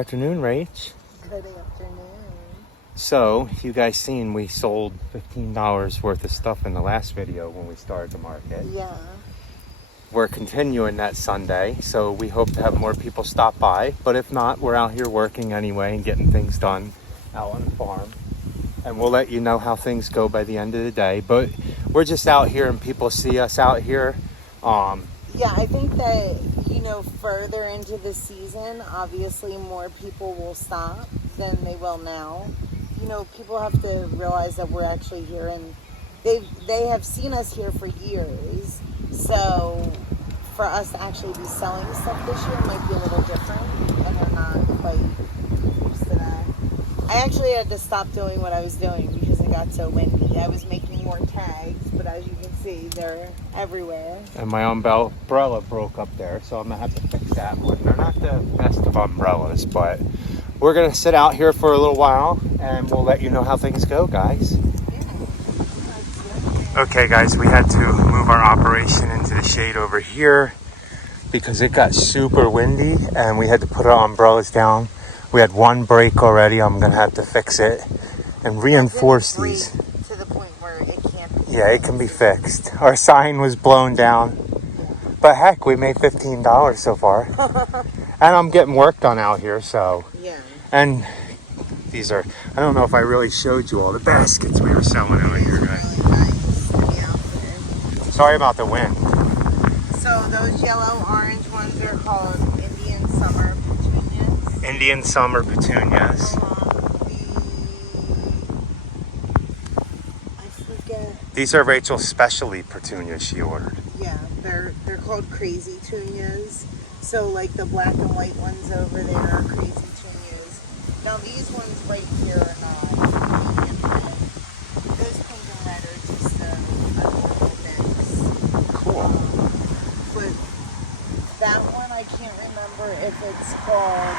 afternoon, Rach. Good afternoon. So, you guys seen we sold $15 worth of stuff in the last video when we started the market. Yeah. We're continuing that Sunday, so we hope to have more people stop by. But if not, we're out here working anyway and getting things done out on the farm. And we'll let you know how things go by the end of the day. But we're just out here and people see us out here. Yeah, I think that, further into the season, obviously more people will stop than they will now. People have to realize that we're actually here, and they have seen us here for years. So for us to actually be selling stuff this year might be a little different, and we're not quite used to that. I actually had to stop doing what I was doing because it got so windy. I was making more tags, but as you can see, they're everywhere. And my umbrella broke up there, so I'm going to have to fix that one. They're not the best of umbrellas, but we're going to sit out here for a little while, and we'll let you know how things go, guys. Okay, guys, we had to move our operation into the shade over here because it got super windy, and we had to put our umbrellas down. We had one break already. I'm going to have to fix it and reinforce these. To the point where it can't be Yeah, it can be fixed. Our sign was blown down. But heck, we made $15 so far. And I'm getting work done out here, so. Yeah. And these are, I don't know if I really showed you all the baskets we were selling over here, guys. Really nice to be out there. Sorry about the wind. So those yellow orange ones are called Indian Summer Petunias. Indian Summer Petunias. I forget. These are Rachel's specialty petunias she ordered. Yeah, they're called Crazy Tunias. So like the black and white ones over there are Crazy Tunias. Now these ones right here are not pink and red. Those pink and red are just a little bit. Cool. But that one I can't remember if it's called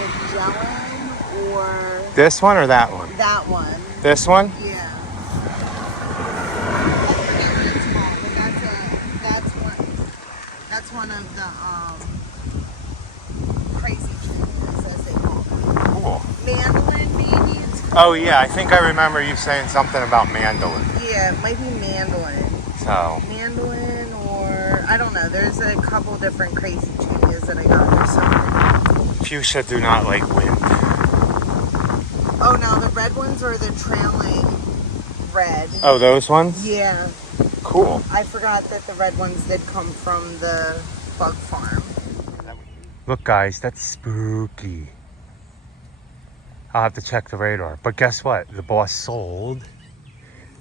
Magellan or This one or that one? that one. This one? Yeah. I forget what it's called, but that's one of the crazy tunes, as they call them. Cool. Mandolin, maybe it's called. Oh yeah, I think I remember you saying something about mandolin. Yeah, it might be mandolin. So. Mandolin, or I don't know. There's a couple different crazy tunes that I got or something. Fuchsia do not like wind. Oh no, the red ones are the trailing red. Oh, those ones? Yeah. Cool. I forgot that the red ones did come from the bug farm. Look, guys, that's spooky. I'll have to check the radar. But guess what? The boss sold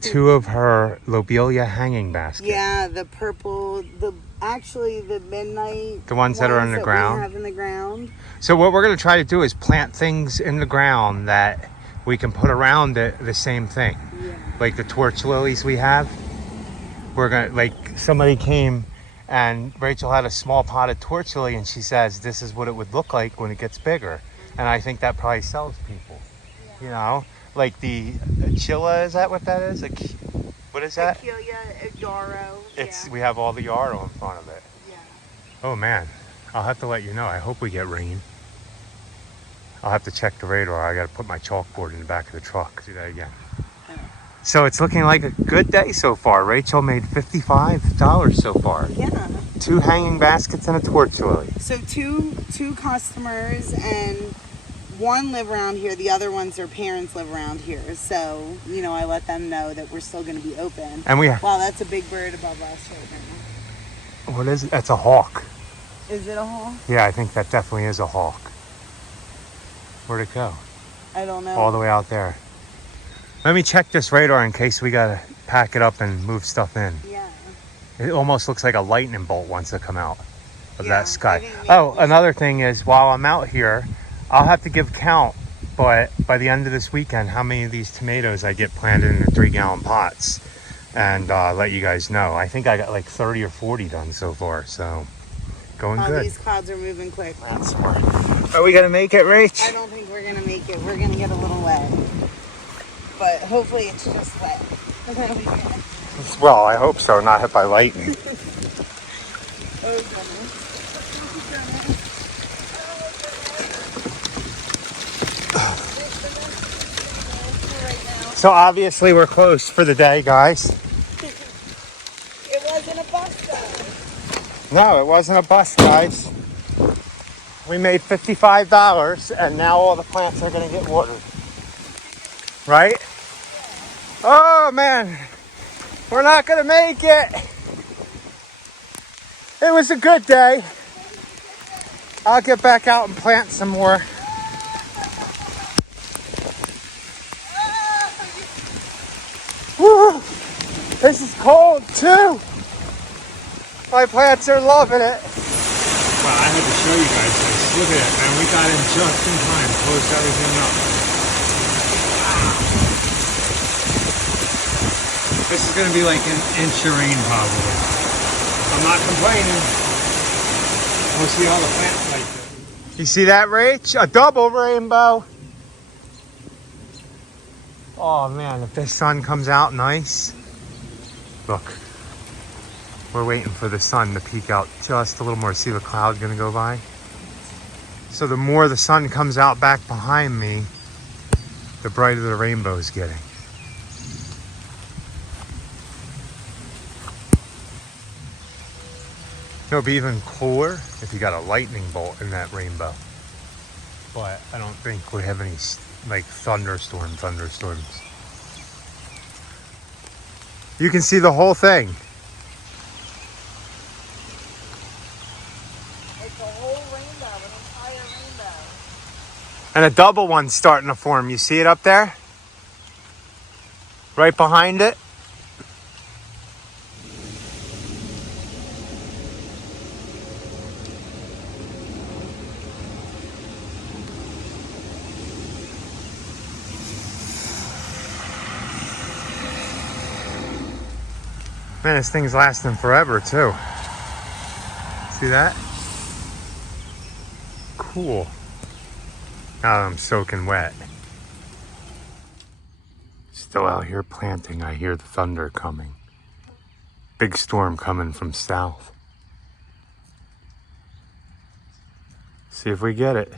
2 of her lobelia hanging baskets. Yeah, the purple, actually the midnight. The ones that are in the ground? We have in the ground. So what we're going to try to do is plant things in the ground that we can put around the same thing. Yeah. Like the torch lilies we have. We're going to, like, somebody came and Rachel had a small potted torch lily and she says this is what it would look like when it gets bigger. And I think that probably sells people. Yeah. You know, like the Achilla, is that what that is? What is that? Achilla, yarrow. It's, yeah. we have all the yarrow in front of it. Yeah. Oh man, I'll have to let you know. I hope we get rain. I'll have to check the radar. I got to put my chalkboard in the back of the truck. Do that again. So it's looking like a good day so far. Rachel made $55 so far. Yeah. 2 hanging baskets and a torch lily. So two customers, and one live around here. The other ones, their parents live around here. So, I let them know that we're still going to be open. And we wow, that's a big bird above us right now. What is it? That's a hawk. Is it a hawk? Yeah, I think that definitely is a hawk. Where'd it go? I don't know. All the way out there. Let me check this radar in case we gotta pack it up and move stuff in. Yeah. It almost looks like a lightning bolt wants to come out of that sky. Yeah, Oh, another thing is while I'm out here, I'll have to give count, but by the end of this weekend, how many of these tomatoes I get planted in the 3-gallon pots, and let you guys know. I think I got like 30 or 40 done so far, so going good. These clouds are moving quick. That's smart. Are we gonna make it, Rach? I don't think we're gonna make it. We're gonna get a little wet, but hopefully it's just wet. Well, I hope so. Not hit by lightning. Oh goodness. So obviously we're closed for the day, guys. It wasn't a bus though. No, it wasn't a bust, guys. We made $55 and now all the plants are gonna get watered. Right? Oh man, we're not gonna make it. It was a good day. I'll get back out and plant some more. Woo! This is cold too. My plants are loving it. Well, I had to show you guys this. Look at it, man. We got in just in time. Closed everything up. This is going to be like an inch of rain probably. I'm not complaining. We'll see all the plants like this. You see that, Rach? A double rainbow. Oh man, if this sun comes out nice. Look. We're waiting for the sun to peek out just a little more. See the cloud gonna go by? So the more the sun comes out back behind me, the brighter the rainbow is getting. It'll be even cooler if you got a lightning bolt in that rainbow. But I don't think we have any like thunderstorms. You can see the whole thing. It's a whole rainbow, an entire rainbow. And a double one's starting to form. You see it up there? Right behind it? Man, this thing's lasting forever too. See that? Cool. Now I'm soaking wet. Still out here planting. I hear the thunder coming. Big storm coming from south. See if we get it.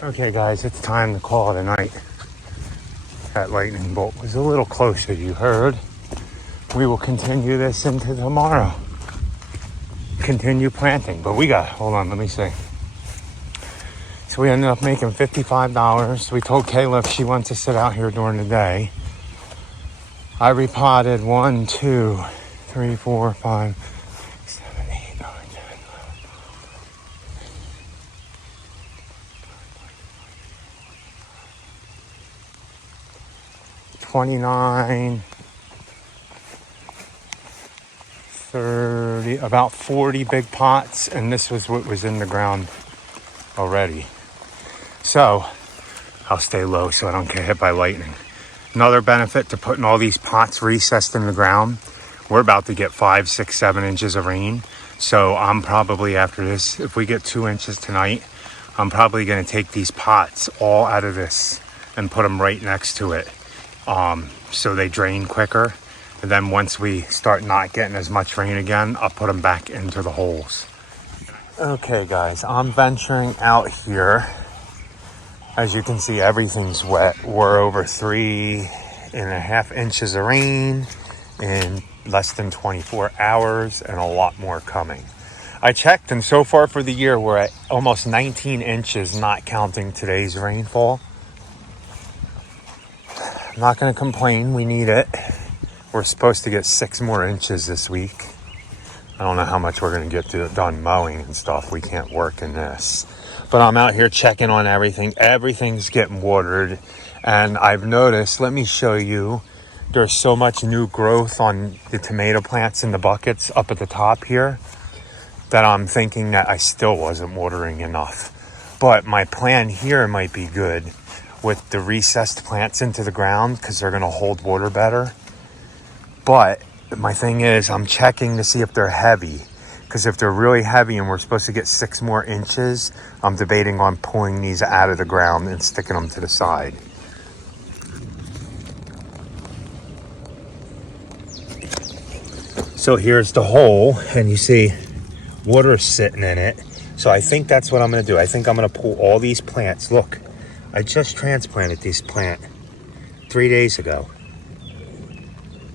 Okay guys, it's time to call it a night. That lightning bolt was a little closer, you heard. We will continue this into tomorrow. Continue planting, but hold on, let me see. So we ended up making $55. We told Kayla if she wants to sit out here during the day. I repotted 1, 2, 3, 4, 5, 7, 8, 9, 10, 29, 30, about 40 big pots, and this was what was in the ground already. So I'll stay low so I don't get hit by lightning. Another benefit to putting all these pots recessed in the ground, we're about to get 5, 6, 7 inches of rain. So I'm probably, after this, if we get 2 inches tonight, I'm probably going to take these pots all out of this and put them right next to it. So they drain quicker. And then once we start not getting as much rain again, I'll put them back into the holes. Okay guys, I'm venturing out here. As you can see, everything's wet. We're over 3.5 inches of rain in less than 24 hours and a lot more coming. I checked, and so far for the year, we're at almost 19 inches, not counting today's rainfall. I'm not going to complain. We need it. We're supposed to get 6 more inches this week. I don't know how much we're going to get done mowing and stuff. We can't work in this. But I'm out here checking on everything. Everything's getting watered. And I've noticed, let me show you, there's so much new growth on the tomato plants in the buckets up at the top here that I'm thinking that I still wasn't watering enough. But my plan here might be good with the recessed plants into the ground because they're going to hold water better. But my thing is I'm checking to see if they're heavy. Because if they're really heavy and we're supposed to get 6 more inches, I'm debating on pulling these out of the ground and sticking them to the side. So here's the hole, and you see water sitting in it. So I think that's what I'm going to do. I think I'm going to pull all these plants. Look, I just transplanted this plant 3 days ago.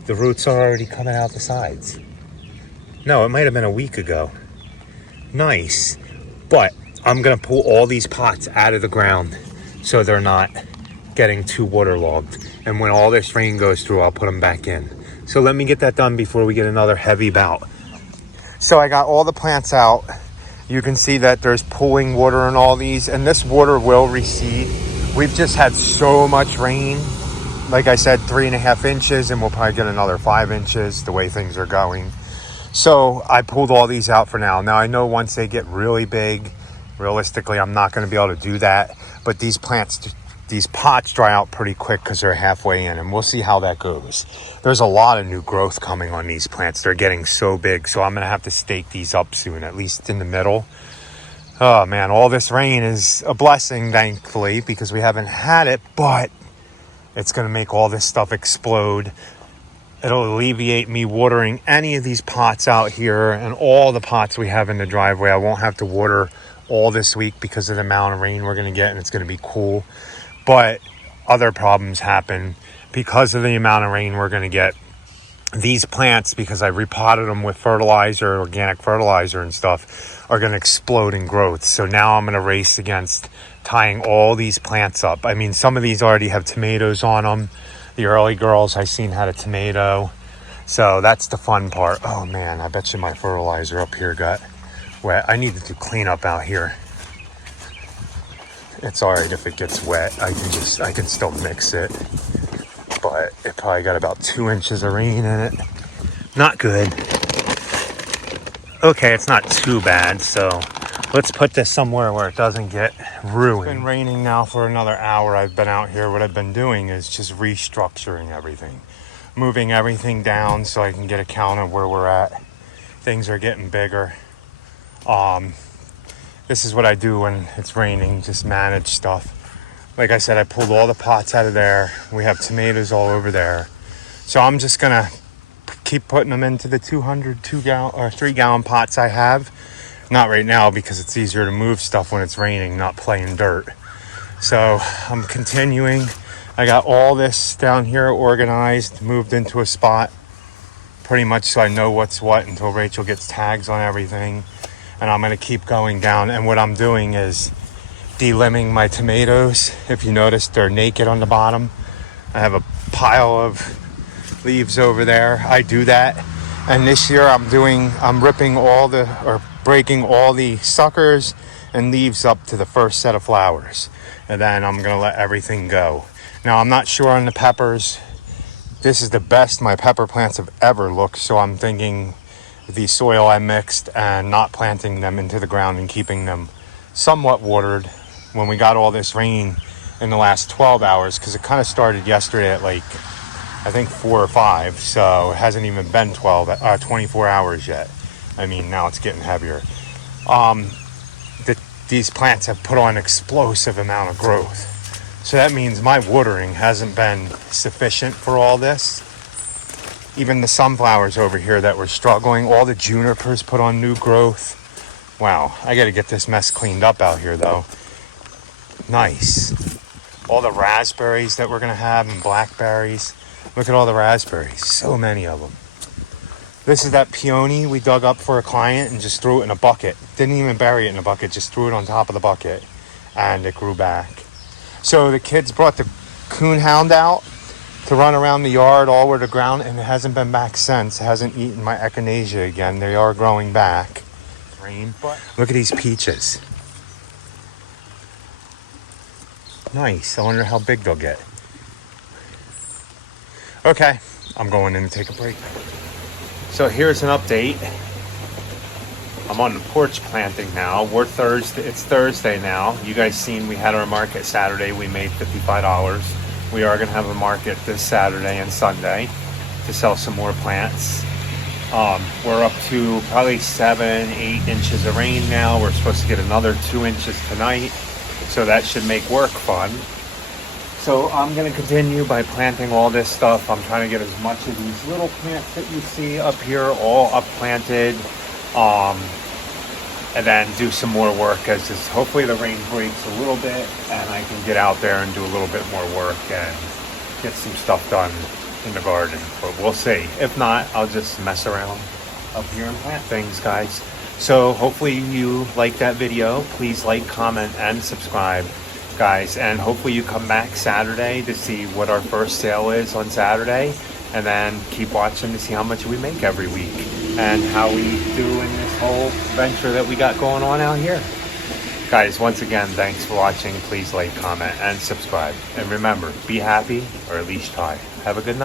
The roots are already coming out the sides. No, it might have been a week ago. Nice. But I'm going to pull all these pots out of the ground so they're not getting too waterlogged. And when all this rain goes through, I'll put them back in. So let me get that done before we get another heavy bout. So I got all the plants out. You can see that there's pooling water in all these, and this water will recede. We've just had so much rain. Like I said, 3.5 inches, and we'll probably get another 5 inches the way things are going. So I pulled all these out for now. Now I know once they get really big, realistically, I'm not going to be able to do that. But these plants, these pots dry out pretty quick because they're halfway in, and we'll see how that goes. There's a lot of new growth coming on these plants. They're getting so big, so I'm going to have to stake these up soon, at least in the middle. Oh man, all this rain is a blessing, thankfully, because we haven't had it, but it's going to make all this stuff explode. It'll alleviate me watering any of these pots out here, and all the pots we have in the driveway. I won't have to water all this week because of the amount of rain we're going to get, and it's going to be cool. But other problems happen because of the amount of rain we're going to get. These plants, because I repotted them with fertilizer, organic fertilizer and stuff, are going to explode in growth. So now I'm going to race against tying all these plants up. I mean, some of these already have tomatoes on them. The early girls I seen had a tomato. So that's the fun part. Oh man, I bet you my fertilizer up here got wet. I need to do cleanup out here. It's all right if it gets wet. I can still mix it. But it probably got about 2 inches of rain in it. Not good. Okay, it's not too bad. So let's put this somewhere where it doesn't get ruined. It's been raining now for another hour. I've been out here. What I've been doing is just restructuring everything. Moving everything down so I can get a count of where we're at. Things are getting bigger. This is what I do when it's raining, just manage stuff. Like I said, I pulled all the pots out of there. We have tomatoes all over there. So I'm just gonna keep putting them into the 3-gallon pots I have. Not right now because it's easier to move stuff when it's raining, not playing dirt. So I'm continuing. I got all this down here organized, moved into a spot pretty much so I know what's what until Rachel gets tags on everything. And I'm going to keep going down. And what I'm doing is delimbing my tomatoes. If you notice, they're naked on the bottom. I have a pile of leaves over there. I do that. And this year I'm ripping breaking all the suckers and leaves up to the first set of flowers. And then I'm going to let everything go. Now, I'm not sure on the peppers. This is the best my pepper plants have ever looked. So I'm thinking the soil I mixed and not planting them into the ground and keeping them somewhat watered when we got all this rain in the last 12 hours, because it kind of started yesterday at like, I think 4 or 5. So it hasn't even been 24 hours yet. I mean, now it's getting heavier. These plants have put on an explosive amount of growth. So that means my watering hasn't been sufficient for all this. Even the sunflowers over here that were struggling, all the junipers put on new growth. Wow, I got to get this mess cleaned up out here though. Nice. All the raspberries that we're going to have and blackberries. Look at all the raspberries, so many of them. This is that peony we dug up for a client and just threw it in a bucket. Didn't even bury it in a bucket, just threw it on top of the bucket and it grew back. So the kids brought the coon hound out to run around the yard all over the ground, and it hasn't been back since. It hasn't eaten my echinacea again. They are growing back. Rain. Look at these peaches. Nice. I wonder how big they'll get. Okay, I'm going in to take a break. So here's an update. I'm on the porch planting now. It's Thursday now. You guys seen we had our market Saturday. We made $55. We are going to have a market this Saturday and Sunday. to sell some more plants. We're up to probably 7-8 inches of rain now. We're supposed to get another 2 inches tonight, so that should make work fun. So I'm going to continue by planting all this stuff. I'm trying to get as much of these little plants that you see up here all up planted, and then do some more work as this, hopefully the rain breaks a little bit and I can get out there and do a little bit more work and get some stuff done in the garden. But we'll see. If not, I'll just mess around up here and plant things, guys. So hopefully you like that video. Please like, comment, and subscribe, guys. And hopefully you come back Saturday to see what our first sale is on Saturday. And then keep watching to see how much we make every week and how we do in this whole venture that we got going on out here. Guys, once again, thanks for watching. Please like, comment, and subscribe. And remember, be happy, or at least try. Have a good night.